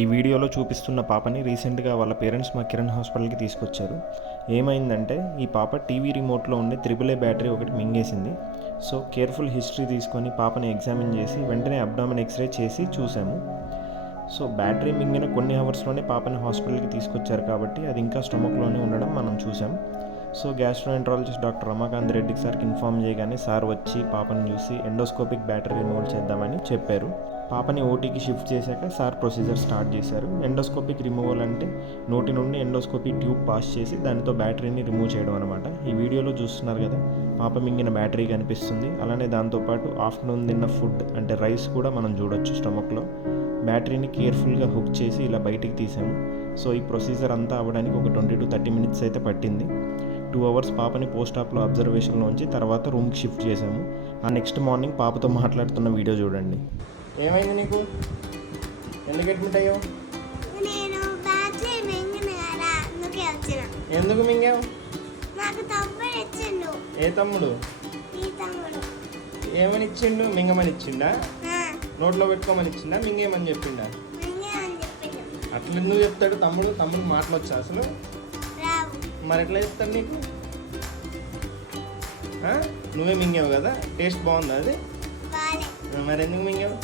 ఈ వీడియోలో చూపిస్తున్న పాపని రీసెంట్గా వాళ్ళ పేరెంట్స్ మా కిరణ్ హాస్పిటల్కి తీసుకొచ్చారు. ఏమైందంటే ఈ పాప టీవీ రిమోట్లో ఉండే AAA బ్యాటరీ ఒకటి మింగేసింది. సో కేర్ఫుల్ హిస్టరీ తీసుకొని పాపని ఎగ్జామిన్ చేసి వెంటనే అబ్డామిన్ ఎక్స్రే చేసి చూసాము. సో బ్యాటరీ మింగిన కొన్ని అవర్స్లోనే పాపని హాస్పిటల్కి తీసుకొచ్చారు కాబట్టి అది ఇంకా స్టమక్లోనే ఉండడం మనం చూసాం. So gastroenterologist doctor Ramakant Reddy సార్కి ఇన్ఫామ్ చేయగానే సార్ వచ్చి పాపని చూసి ఎండోస్కోపిక్ బ్యాటరీ రిమూవల్ చేద్దామని చెప్పారు. పాపని ఓటీకి షిఫ్ట్ చేశాక సార్ ప్రొసీజర్ స్టార్ట్ చేశారు. ఎండోస్కోపిక్ రిమూవల్ అంటే నోటి నుండి ఎండోస్కోపిక్ ట్యూబ్ పాస్ చేసి దానితో బ్యాటరీని రిమూవ్ చేయడం అనమాట. ఈ వీడియోలో చూస్తున్నారు కదా, పాప మింగిన బ్యాటరీ కనిపిస్తుంది. అలానే దాంతోపాటు ఆఫ్టర్నూన్ తిన్న ఫుడ్ అంటే రైస్ కూడా మనం చూడొచ్చు స్టమక్లో. బ్యాటరీని కేర్ఫుల్గా హుక్ చేసి ఇలా బయటికి తీసాము. సో ఈ ప్రొసీజర్ అంతా అవ్వడానికి ఒక 20 to 30 minutes అయితే పట్టింది. 2 hours పాపని పోస్ట్ ఆప్లో అబ్జర్వేషన్లో ఉంచి తర్వాత రూమ్కి షిఫ్ట్ చేశాము. ఆ నెక్స్ట్ మార్నింగ్ పాపతో మాట్లాడుతున్న వీడియో చూడండి. ఏమైంది నీకు? ఎందుకు అడ్మిట్ అయ్యావు? నేను బ్యాటరీ మింగిన కదా అందుకే వచ్చిన. ఎందుకు మింగావు? నాకు తమ్ముడు ఇచ్చిండు. ఏ తమ్ముడు? ఈ తమ్ముడు. ఏమని ఇచ్చిండు? మింగమని ఇచ్చిండా? ఆ, నోట్లో పెట్టుకోమని ఇచ్చిండా? మింగేమని చెప్పిండా? మింగే అని చెప్పిండు. అట్లా ఎందుకు చెప్తాడు తమ్ముడికి మాటలు వచ్చా అసలు? రావు. మరి ఎట్లా చెప్తాడు నీకు? నువ్వే మింగావు కదా, టేస్ట్ బాగుందా అది? బాలే. మరి ఎందుకు మింగావు?